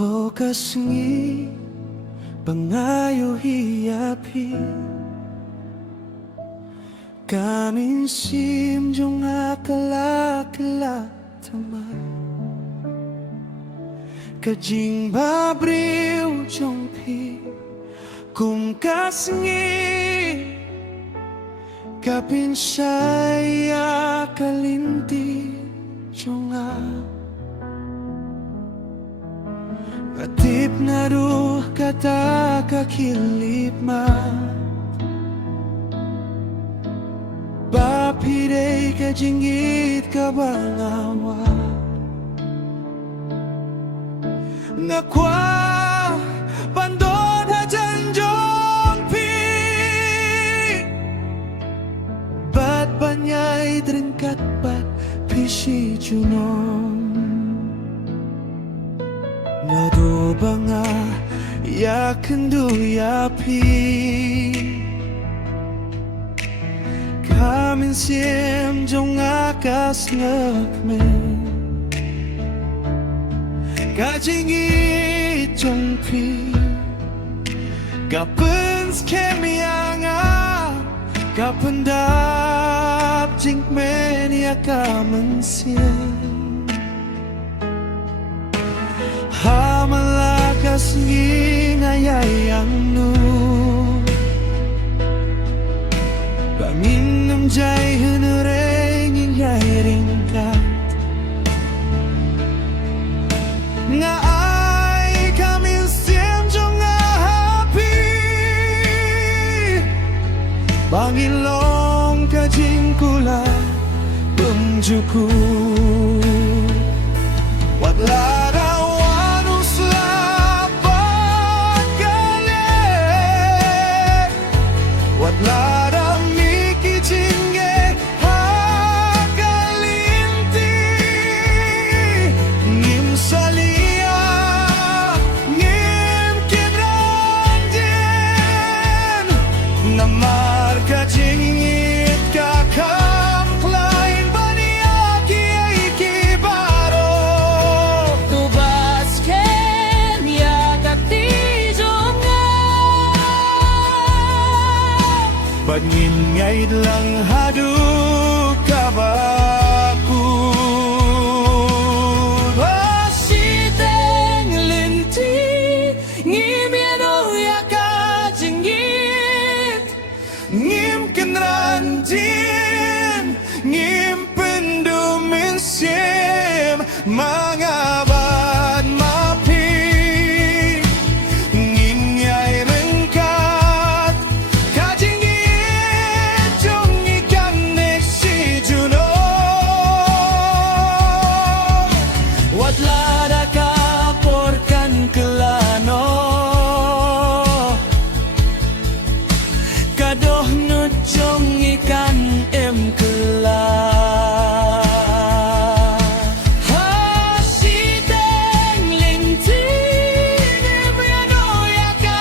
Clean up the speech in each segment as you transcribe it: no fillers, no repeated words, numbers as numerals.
Ako kasengi pangayo hiyapi Kamin sim jong akala tamay Kajing babriw jong pi Kung kasengi Kapin saya kalinti jong Katip na ruh kata kakilip ma Bapirey ka jingit ka bangawa Ngakwa pandon hajan jong pi Bat banyay dringkat bat pisi junon Nado ba nga yakendu yapi Kamin siem jong akas ngakmen Kajingit jong pi Kapens kemianga Kapendap jingmen ya kamen siem Hamalakas ngingayayang nu Paminam jay hunureng ingay ringkat Nga ay kami siem jong happy Bangilong kajing kula Pemjuku Wadlara Lara miki jinge hakalinti Ngim salia ngim kinranjen Namar ka jingit ka kamplain Baniaki ay kibaro Tubas ken yakati Pagin ngay lang haduk kabakun Siteng linti ngim yano yaka jingit Ngim kenranjin Ngim pendumin sim Mga bad mapi Ngingay rengkat Kajingit jong ikan neksi juno Wadlada kaporkan kelano Kadoh nujong ikan kela Hasiteng linti Ngimiano yaka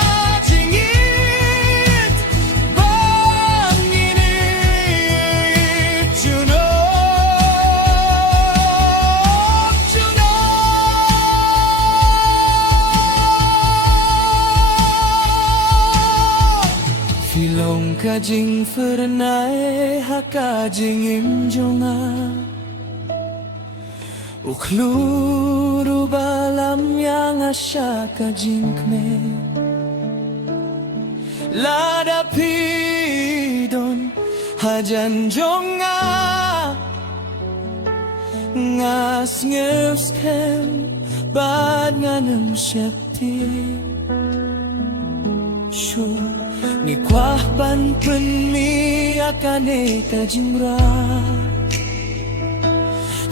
jingit Banginit juno Filong kajing fernay hakajing imjonga Ukluru balam yang asya kajing kme Lada pidon hajan jonga Ngas ngevskem bad nganem syepti Sure Ni kwah ban penmi akane kajimra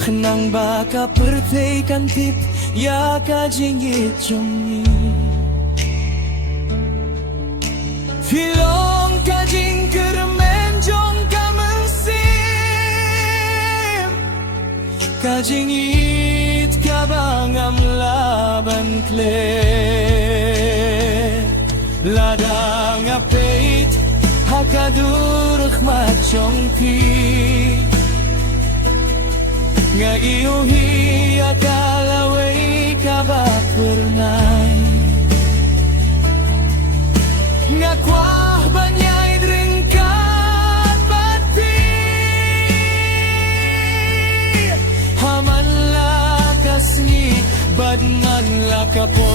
Kenang baka pertei kantip ya kajingit jongi Filong kajing kermen jong kamensim Kajingit kabangam laban kle Ladang apeit hakaduruk machong pi Nga iuhi akala way kabak angay nga kwah banyay dringkat pati haman lakas ni badngan lakapo